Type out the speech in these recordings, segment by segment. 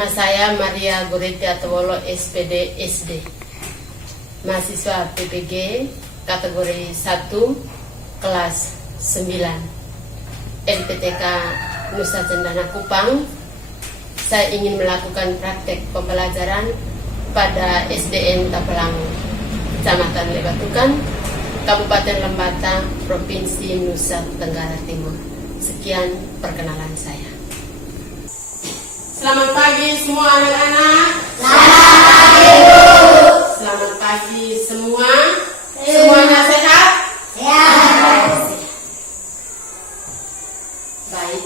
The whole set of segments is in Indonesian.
Nama saya Maria Goreti Atowolo, SPD SD, mahasiswa PPG kategori 1 kelas 9 LPTK Nusa Cendana Kupang. Saya ingin melakukan praktek pembelajaran pada SDN Tapelang, Kecamatan Lebatukan, Kabupaten Lembata, Provinsi Nusa Tenggara Timur. Sekian perkenalan saya. Selamat pagi semua anak-anak. Selamat pagi, Bu. Selamat pagi semua. Semuanya sehat? Sehat. Baik,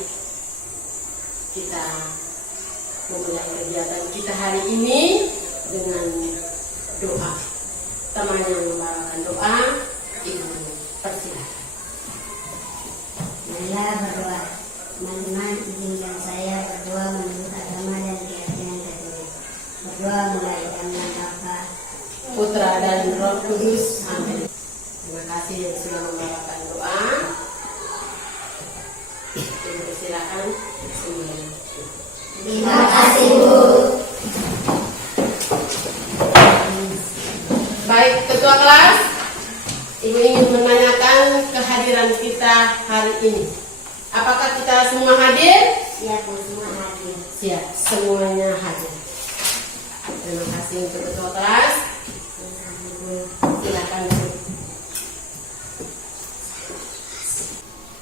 kita memulai kegiatan kita hari ini dengan doa. Teman yang membawakan doa, Ibu persilakan. Marilah berdoa. Teman-teman, izinkan saya berdoa menurut agama dan keyakinan Katolik. Berdoa mulai dengan Bapa, Putra dan Roh Kudus. Amin. Terima kasih yang sudah membawakan doa. Ibu persilakan semuanya. Terima kasih, Bu. Baik, Ketua kelas, Ibu ingin menanyakan kehadiran kita hari ini. Apakah kita semua hadir? Siap, Bu, semua hadir. Siap, semuanya hadir. Terima kasih untuk Ketua kelas. Silakan.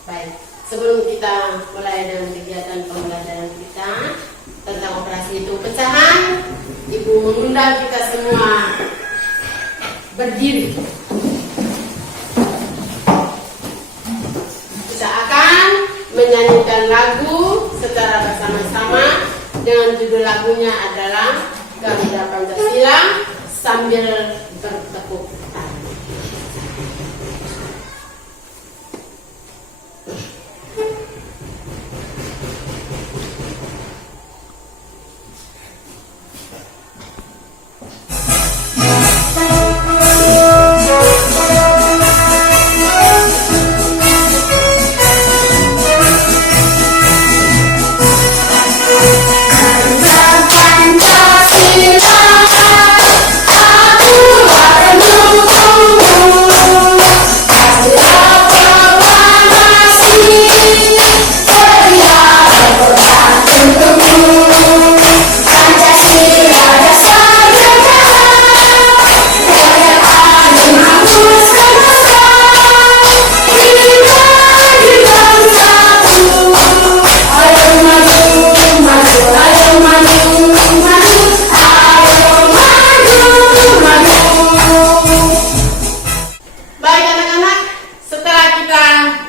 Baik, sebelum kita mulai dengan kegiatan pembelajaran kita tentang operasi hitung pecahan, Ibu mengundang kita semua berdiri. Kita akan menyanyikan lagu secara bersama-sama dengan judul lagunya adalah Garuda Pancasila sambil bertepuk tangan.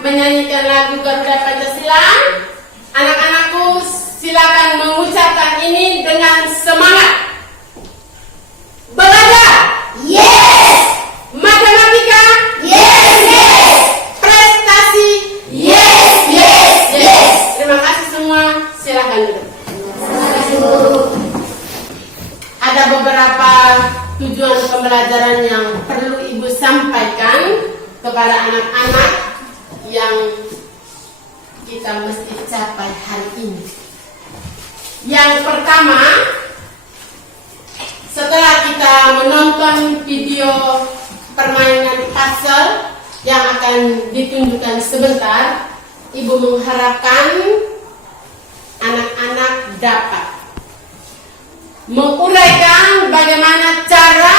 Menyanyikan lagu Garuda Pancasila, anak-anakku silakan mengucapkan ini dengan semangat. Belajar, Yes! matematika, Yes, yes! prestasi, Yes, yes, yes! Terima kasih semua, silakan duduk. Terima kasih, Bu. Ada beberapa tujuan pembelajaran yang perlu Ibu sampaikan kepada anak-anak yang kita mesti capai hari ini. Yang pertama, setelah kita menonton video permainan puzzle yang akan ditunjukkan sebentar, Ibu mengharapkan anak-anak dapat menguraikan bagaimana cara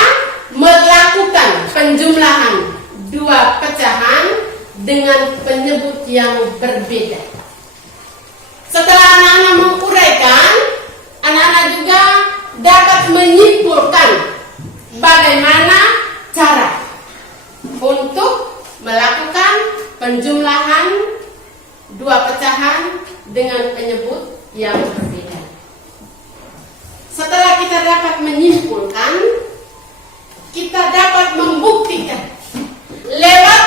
melakukan penjumlahan dua pecahan dengan penyebut yang berbeda. Setelah anak-anak menguraikan, anak-anak juga dapat menyimpulkan bagaimana cara untuk melakukan penjumlahan dua pecahan dengan penyebut yang berbeda. Setelah kita dapat menyimpulkan, kita dapat membuktikan lewat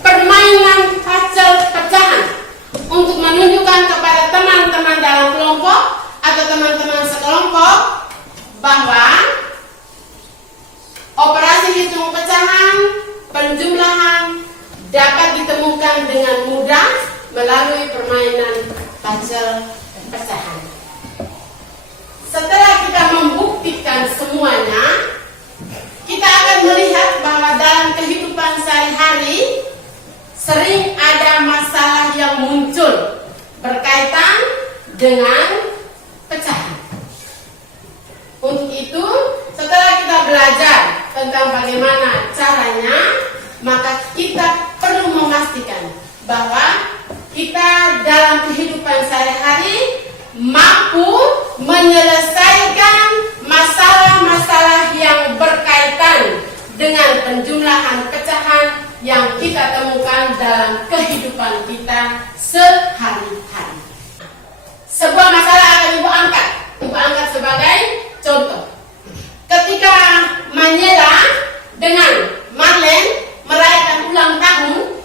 permainan puzzle pecahan untuk menunjukkan kepada teman-teman dalam kelompok atau teman-teman sekelompok bahwa operasi hitung pecahan, penjumlahan dapat ditemukan dengan mudah melalui permainan puzzle pecahan. Setelah Untuk itu, setelah kita belajar tentang bagaimana caranya, maka kita perlu memastikan bahwa kita dalam kehidupan sehari-hari mampu menyelesaikan masalah-masalah yang berkaitan dengan penjumlahan pecahan yang kita temukan dalam kehidupan kita sehari-hari. Sebuah masalah akan Ibu angkat. Ibu angkat sebagai contoh. Ketika Manila dengan Marlene merayakan ulang tahun,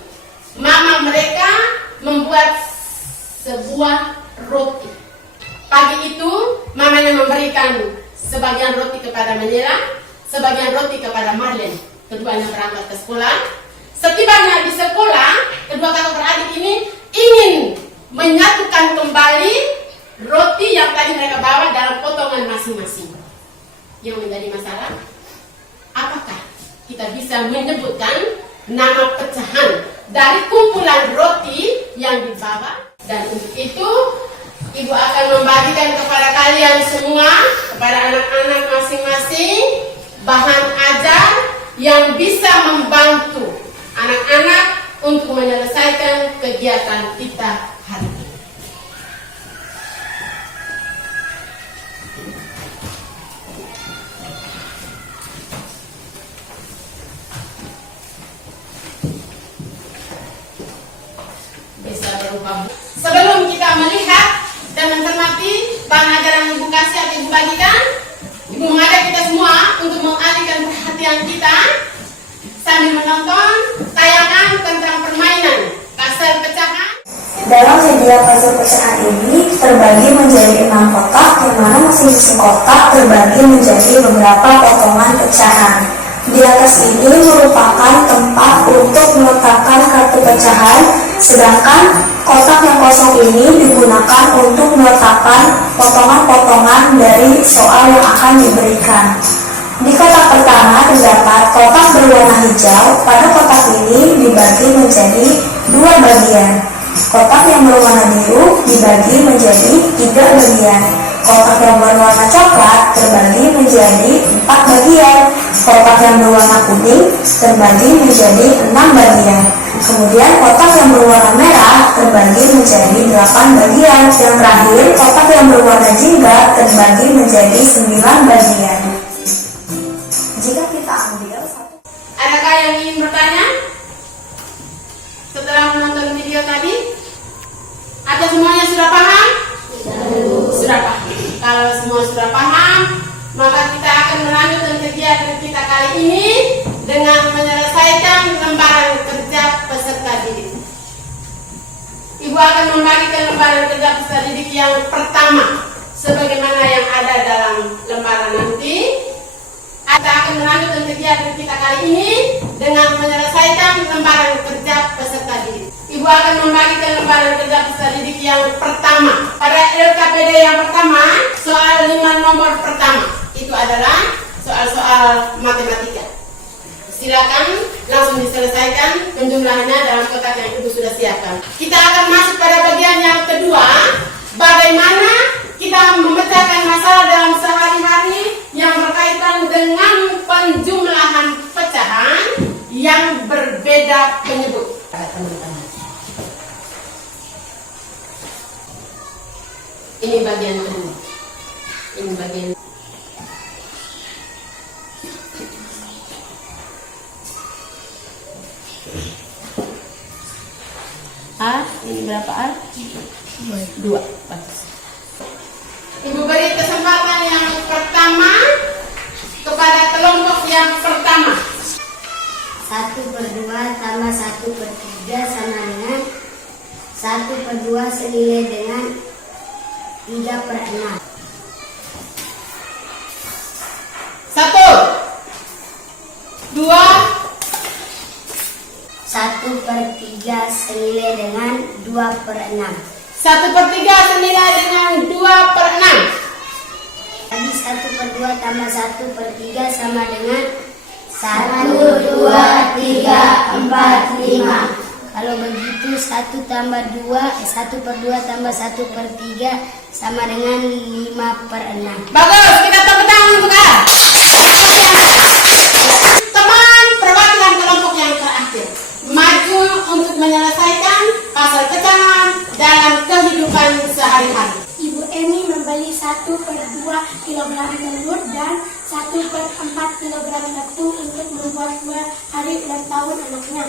mama mereka membuat sebuah roti. Pagi itu, mamanya memberikan sebagian roti kepada Manila, sebagian roti kepada Marlene. Keduanya berangkat ke sekolah. Setibanya di sekolah, kedua kakak beradik ini ingin menyatukan kembali roti yang tadi mereka bawa dalam potongan masing-masing. Yang menjadi masalah, apakah kita bisa menyebutkan nama pecahan dari kumpulan roti yang dibawa? Dan untuk itu, Ibu akan membagikan kepada kalian semua, kepada anak-anak masing-masing, bahan ajar yang bisa membantu anak-anak untuk menyelesaikan kegiatan kita hari ini. Bisa berupa. Sebelum kita melihat dan mencermati bahan ajar yang Ibu kasih atau Ibu bagikan, Ibu mengajak kita semua untuk mengalihkan perhatian kita sambil menonton tayangan tentang permainan puzzle pecahan. Dalam hadiah puzzle pecahan ini terbagi menjadi 6 kotak, yang mana masing-masing kotak terbagi menjadi beberapa potongan pecahan. Di atas ini merupakan tempat untuk meletakkan kartu pecahan, sedangkan kotak yang kosong ini digunakan untuk meletakkan potongan-potongan dari soal yang akan diberikan. Di kotak pertama terdapat kotak berwarna hijau. Pada kotak ini dibagi menjadi 2 bagian. Kotak yang berwarna biru dibagi menjadi 3 bagian. Kotak yang berwarna coklat terbagi menjadi 4 bagian. Kotak yang berwarna kuning terbagi menjadi 6 bagian. Kemudian kotak yang berwarna merah terbagi menjadi 8 bagian. Yang terakhir, kotak yang berwarna jingga terbagi menjadi 9 bagian. Jika kita ambil satu... Adakah yang ingin bertanya setelah menonton video tadi? Atau semuanya sudah paham? Sudah paham. Kalau semua sudah paham, maka kita akan melanjutkan kegiatan kita kali ini dengan menyelesaikan lembaran kerja peserta didik. Ibu akan membagikan lembaran kerja peserta didik yang pertama, sebagaimana yang ada dalam lembaran nanti. Kita akan melanjutkan kegiatan kita kali ini dengan menyelesaikan lembaran kerja peserta didik. Ibu akan membagikan lembaran kerja peserta didik yang pertama. Pada LKPD yang pertama, soal 5 nomor pertama, itu adalah soal-soal matematika. Silakan langsung diselesaikan penjumlahannya dalam kotak yang Ibu sudah siapkan. Kita akan masuk pada bagian yang kedua, bagaimana kita memecahkan masalah dalam sehari-hari yang berkaitan dengan penjumlahan pecahan yang berbeda penyebut. Ini bagian kedua. Ini bagian A. Ini berapa A? 2. Bagus. Ibu beri kesempatan yang pertama kepada kelompok yang pertama. 1/2 tambah 1/3 sama dengan 1/2 senilai dengan 3/6. 1, 2, 1/3 senilai dengan 2/6. 1/3 senilai dengan 2/6. Tadi 1/2 tambah 1/3 sama dengan 1, 2, 3, 4, 5. Kalau begitu 1 tambah 2, 1 per 2 tambah 1 per 3 sama dengan 5 per 6. Bagus, kita tepuk tangan untuk A. Teman perwakilan kelompok yang terakhir maju untuk menyelesaikan pasal pecahan dalam kehidupan sehari-hari. Ibu Emi membeli 1 per 2 kilogram telur dan 1 per 4 kilogram batu untuk membuat kue hari ulang tahun anaknya.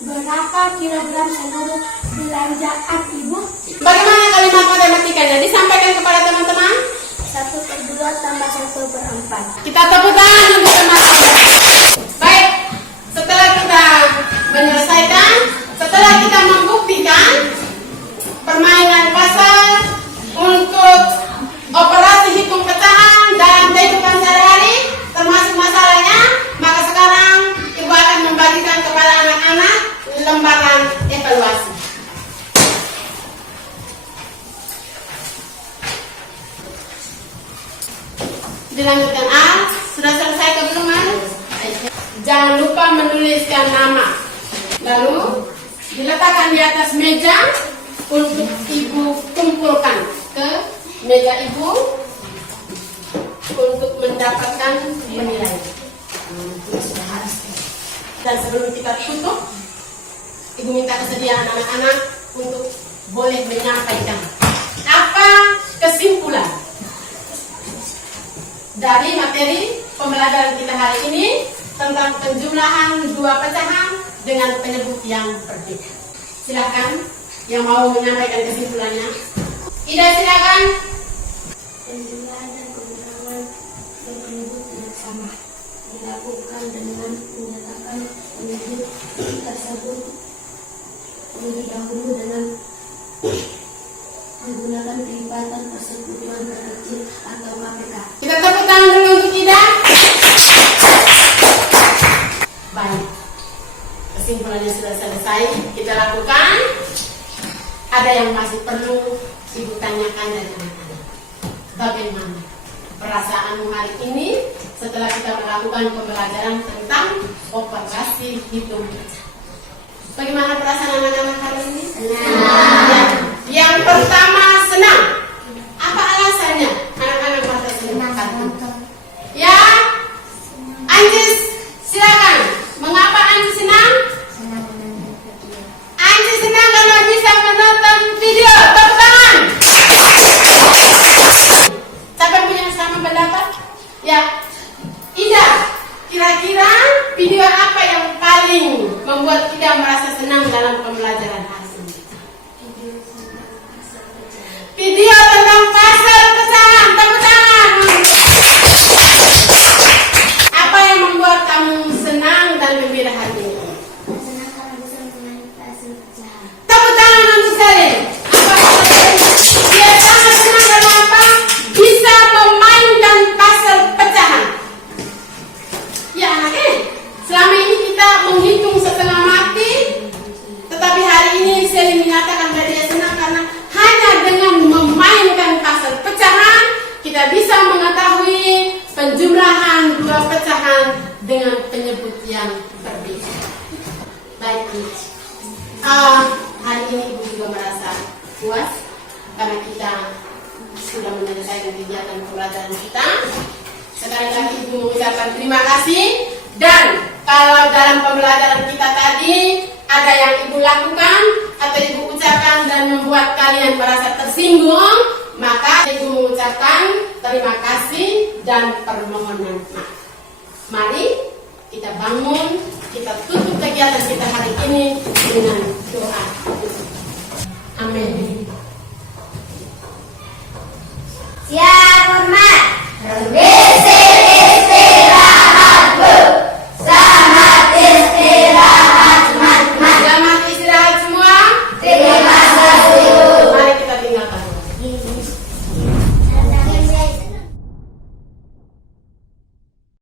Berapa kilogram seluruh belanjaan Ibu? Bagaimana kalimat matematikanya? Disampaikan kepada teman-teman. 1 per 2 tambah 1 per 4. Kita tepuk tangan untuk teman-teman. Baik, setelah kita menyelesaikan, setelah kita membuktikan permainan pasal untuk operasi hitung pecahan dalam kehidupan sehari-hari, termasuk masalahnya, maka sekarang Ibu akan membagikan kepada anak-anak lembaran evaluasi. Dilanjutkan A, sudah selesai ke belum? Jangan lupa menuliskan nama. Lalu diletakkan di atas meja untuk Ibu kumpulkan ke meja Ibu untuk mendapatkan penilaian. Dan sebelum kita tutup, Ibu minta kesediaan anak-anak untuk boleh menyampaikan apa kesimpulan dari materi pembelajaran kita hari ini tentang penjumlahan 2 pecahan dengan penyebut yang berbeda. Silakan yang mau menyampaikan kesimpulannya. Ida, silakan. Penjumlahan dan pengurangan penyebut yang sama dilakukan dengan menyatakan penyebut tersebut terlebih dahulu dengan menggunakan kelipatan persekutuan terkecil atau KPK. Kita tepuk tangan dulu untuk Ida. Baik, kesimpulannya sudah selesai. Kita lakukan. Ada yang masih perlu Ibu tanyakan dari anak-anak. Bagaimana perasaanmu hari ini setelah kita melakukan pembelajaran tentang operasi hitung pecahan? Bagaimana perasaan anak-anak hari ini? Senang. Yang pertama, senang. Apa alasannya anak-anak merasa senang? Ya, Anjis, silakan. Mengapa Anjis senang? Anjis senang karena bisa menonton video. Tepuk tangan. Siapa yang punya sama pendapat? Ya, Ida, kira-kira video apa yang paling membuat Ida merasa senang dalam pembelajaran hari ini? Video tentang pasal pecahan. Tepuk tangan. Apa yang membuat kamu senang dan gembira hari ini? Senang karena bisa mengenai hasil pecahan. Tepuk tangan untuk Salim. Apa alasannya? Dia sangat senang karena apa? Bisa memainkan pasal pecahan. Ya anaknya, selama ini kita menghitung setengah mati, tetapi hari ini Salim menyatakan bahwa dia senang karena hanya dengan memainkan pasal pecahan kita bisa mengetahui penjumlahan 2 pecahan dengan penyebut yang berbeda. Baik, hari ini Ibu juga merasa puas karena kita sudah menyelesaikan kegiatan pembelajaran kita. Sekali lagi Ibu mengucapkan terima kasih. Dan kalau dalam pembelajaran kita tadi ada yang Ibu lakukan atau Ibu ucapkan dan membuat kalian merasa tersinggung, maka Ibu mengucapkan terima kasih dan permohonan maaf. Mari kita bangun, kita tutup kegiatan kita hari ini dengan doa. Amin. Siap, hormat.